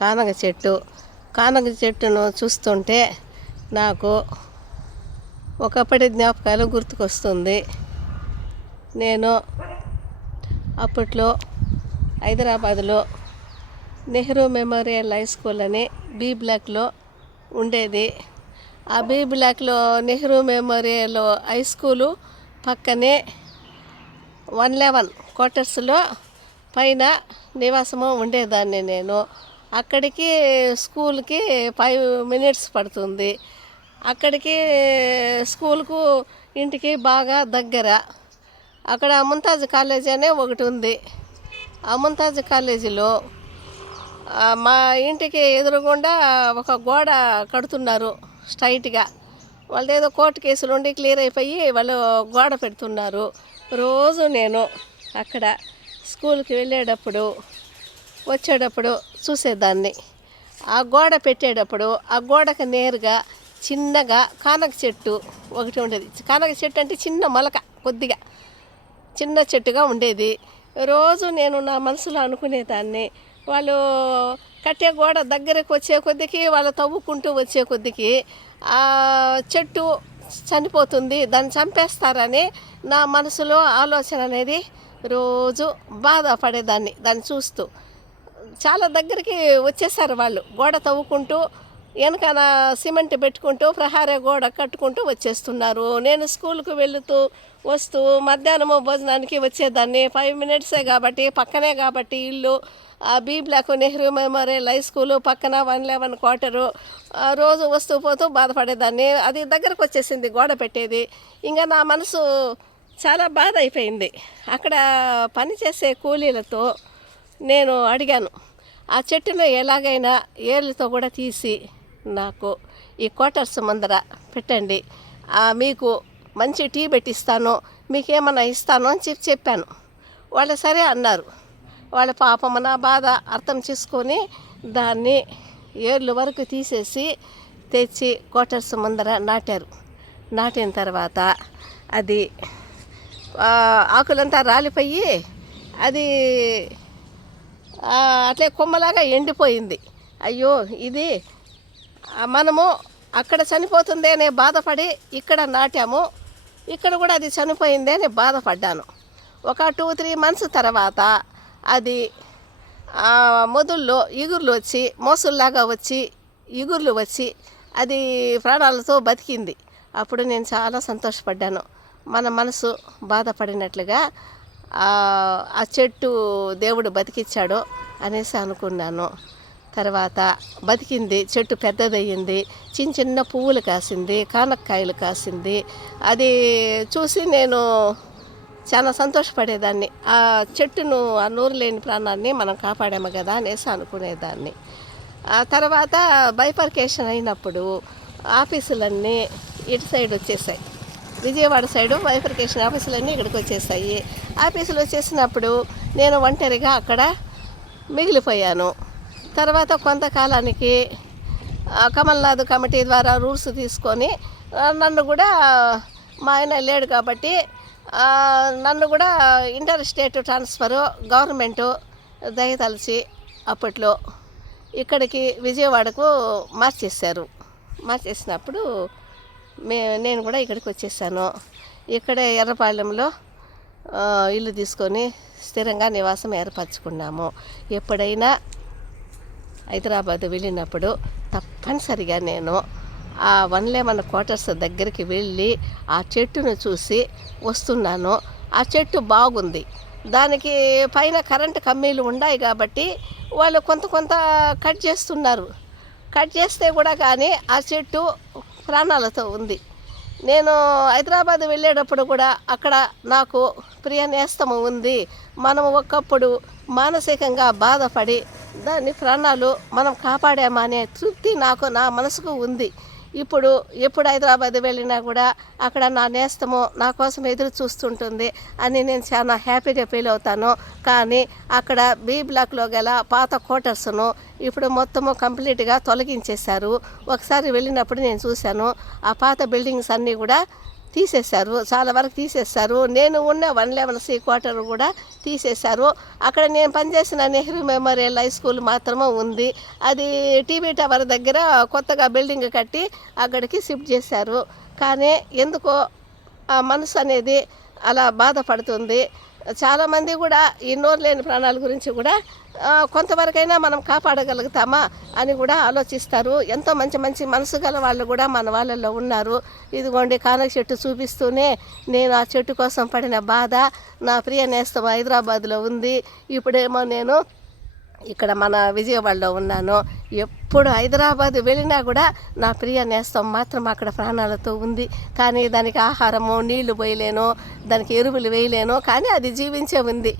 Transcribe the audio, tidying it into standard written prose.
కానగ చెట్టు. కానగ చెట్టును చూస్తుంటే నాకు ఒకప్పటి జ్ఞాపకాలు గుర్తుకొస్తుంది. నేను అప్పట్లో హైదరాబాదులో నెహ్రూ మెమోరియల్ హై స్కూల్ అని బి బ్లాక్లో ఉండేది. ఆ బి బ్లాక్లో నెహ్రూ మెమోరియల్ హై స్కూలు పక్కనే 111 క్వార్టర్స్లో పైన నివాసము ఉండేదాన్ని నేను. అక్కడికి స్కూల్కి 5 minutes పడుతుంది. అక్కడికి స్కూల్కు ఇంటికి బాగా దగ్గర. అక్కడ ముంతాజ్ కాలేజీ అనే ఒకటి ఉంది. ఆ ముంతాజ్ కాలేజీలో మా ఇంటికి ఎదురుగుండా ఒక గోడ కడుతున్నారు స్ట్రైట్గా. వాళ్ళు ఏదో కోర్టు కేసులు ఉండి క్లియర్ అయిపోయి వాళ్ళు గోడ పెడుతున్నారు. రోజు నేను అక్కడ స్కూల్కి వెళ్ళేటప్పుడు వచ్చేటప్పుడు చూసేదాన్ని. ఆ గోడ పెట్టేటప్పుడు ఆ గోడకు నేరుగా చిన్నగా కానగ చెట్టు ఒకటి ఉండేది. కానగ చెట్టు అంటే చిన్న మొలక, కొద్దిగా చిన్న చెట్టుగా ఉండేది. రోజు నేను నా మనసులో అనుకునేదాన్ని, వాళ్ళు కట్టే గోడ దగ్గరకు వచ్చే కొద్దికి, వాళ్ళు తవ్వుకుంటూ వచ్చే కొద్దికి ఆ చెట్టు చనిపోతుంది, దాన్ని చంపేస్తారని నా మనసులో ఆలోచన అనేది రోజు బాధపడేదాన్ని. దాన్ని చూస్తూ చాలా దగ్గరికి వచ్చేసారు వాళ్ళు, గోడ తవ్వుకుంటూ వెనకాల సిమెంట్ పెట్టుకుంటూ ప్రహారీ గోడ కట్టుకుంటూ వచ్చేస్తున్నారు. నేను స్కూల్కి వెళుతూ వస్తూ మధ్యాహ్నము భోజనానికి వచ్చేదాన్ని. 5 minutes కాబట్టి, పక్కనే కాబట్టి ఇల్లు. ఆ B block Nehru memorial high school పక్కన 111 క్వార్టరు. రోజు వస్తూ పోతూ బాధపడేదాన్ని. అది దగ్గరకు వచ్చేసింది గోడ పెట్టేది. ఇంకా నా మనసు చాలా బాధ అయిపోయింది. అక్కడ పనిచేసే కూలీలతో నేను అడిగాను, ఆ చెట్టును ఎలాగైనా ఏళ్ళతో కూడా తీసి నాకు ఈ క్వార్టర్స్ ముందర పెట్టండి, మీకు మంచి టీ పెట్టిస్తాను, మీకేమన్నా ఇస్తాను అని చెప్పాను. వాళ్ళు సరే అన్నారు. వాళ్ళ పాపం నా బాధ అర్థం చేసుకొని దాన్ని ఏళ్ళు వరకు తీసేసి తెచ్చి క్వార్టర్స్ ముందర నాటారు. నాటిన తర్వాత అది ఆకులంతా రాలిపోయి అది అట్లే కొమ్మలాగా ఎండిపోయింది. అయ్యో, ఇది మనము అక్కడ చనిపోతుంది అనే బాధపడి ఇక్కడ నాటాము, ఇక్కడ కూడా అది చనిపోయింది అని బాధపడ్డాను. ఒక 2-3 months తర్వాత అది మొదల్లో ఇగుర్లు వచ్చి, మోసుల్లాగా వచ్చి ఇగుర్లు వచ్చి అది ప్రాణాలతో బతికింది. అప్పుడు నేను చాలా సంతోషపడ్డాను. మన మనసు బాధపడినట్లుగా ఆ చెట్టు దేవుడు బతికిచ్చాడు అనేసి అనుకున్నాను. తర్వాత బతికింది, చెట్టు పెద్దదయ్యింది, చిన్న చిన్న పువ్వులు కాసింది, కానక్కాయలు కాసింది. అది చూసి నేను చాలా సంతోషపడేదాన్ని. ఆ చెట్టును, ఆ నూరు లేని ప్రాణాన్ని మనం కాపాడాము కదా అనేసి అనుకునేదాన్ని. ఆ తర్వాత బైఫర్కేషన్ అయినప్పుడు ఆఫీసులన్నీ ఇటు సైడ్ వచ్చేసాయి. విజయవాడ సైడు బైఫర్కేషన్ ఆఫీసులన్నీ ఇక్కడికి వచ్చేసాయి. ఆఫీసులు వచ్చేసినప్పుడు నేను ఒంటరిగా అక్కడ మిగిలిపోయాను. తర్వాత కొంతకాలానికి కమల్నాథ్ కమిటీ ద్వారా రూల్స్ తీసుకొని నన్ను కూడా, మా ఆయన లేడు కాబట్టి నన్ను కూడా ఇంటర్ స్టేట్ ట్రాన్స్ఫరు గవర్నమెంటు దయతలిచి అప్పట్లో ఇక్కడికి విజయవాడకు మార్చేశారు. మార్చేసినప్పుడు నేను కూడా ఇక్కడికి వచ్చేసాను. ఇక్కడే ఎర్రపాలెంలో ఇల్లు తీసుకొని స్థిరంగా నివాసం ఏర్పరచుకున్నాము. ఎప్పుడైనా హైదరాబాద్ వెళ్ళినప్పుడు తప్పనిసరిగా నేను ఆ 111 క్వార్టర్స్ దగ్గరికి వెళ్ళి ఆ చెట్టును చూసి వస్తున్నాను. ఆ చెట్టు బాగుంది, దానికి పైన కరెంటు కమ్మీలు ఉన్నాయి కాబట్టి వాళ్ళు కొంత కట్ చేస్తున్నారు. కట్ చేస్తే కూడా కానీ ఆ చెట్టు ప్రాణాలతో ఉంది. నేను హైదరాబాద్ వెళ్ళేటప్పుడు కూడా అక్కడ నాకు ప్రియ నేస్తము ఉంది. మనం ఒకప్పుడు మానసికంగా బాధపడి దాన్ని ప్రాణాలు మనం కాపాడామా అనే తృప్తి నా మనసుకు ఉంది. ఇప్పుడు ఎప్పుడు హైదరాబాద్ వెళ్ళినా కూడా అక్కడ నా నేస్తము నా కోసం ఎదురు చూస్తుంటుంది అని నేను చాలా హ్యాపీగా ఫీల్ అవుతాను. కానీ అక్కడ బి బ్లాక్లో గల పాత క్వార్టర్స్ను ఇప్పుడు మొత్తము కంప్లీట్గా తొలగించేశారు. ఒకసారి వెళ్ళినప్పుడు నేను చూశాను, ఆ పాత బిల్డింగ్స్ అన్నీ కూడా తీసేశారు, చాలా వరకు తీసేశారు. నేను ఉన్న 111C క్వార్టర్ కూడా తీసేశారు. అక్కడ నేను పనిచేసిన నెహ్రూ మెమోరియల్ హై స్కూల్ మాత్రమే ఉంది. అది టీవీ టవర్ దగ్గర కొత్తగా బిల్డింగ్ కట్టి అక్కడికి షిఫ్ట్ చేశారు. కానీ ఎందుకో ఆ మనసు అనేది అలా బాధపడుతుంది. చాలామంది కూడా ఈ నోరు లేని ప్రాణాల గురించి కూడా కొంతవరకైనా మనం కాపాడగలుగుతామా అని కూడా ఆలోచిస్తారు. ఎంతో మంచి మంచి మనసు గల వాళ్ళు కూడా మన వాళ్ళల్లో ఉన్నారు. ఇదిగోండి కానగ చెట్టు చూపిస్తూనే నేను ఆ చెట్టు కోసం పడిన బాధ నా ప్రియ నేస్తం హైదరాబాద్లో ఉంది. ఇప్పుడేమో నేను ఇక్కడ మన విజయవాడలో ఉన్నాను. ఎప్పుడు హైదరాబాద్ వెళ్ళినా కూడా నా ప్రియ నేస్తం మాత్రం అక్కడ ప్రాణాలతో ఉంది. కానీ దానికి ఆహారము నీళ్లు పోయలేను, దానికి ఎరువులు వేయలేను, కానీ అది జీవించే ఉంది.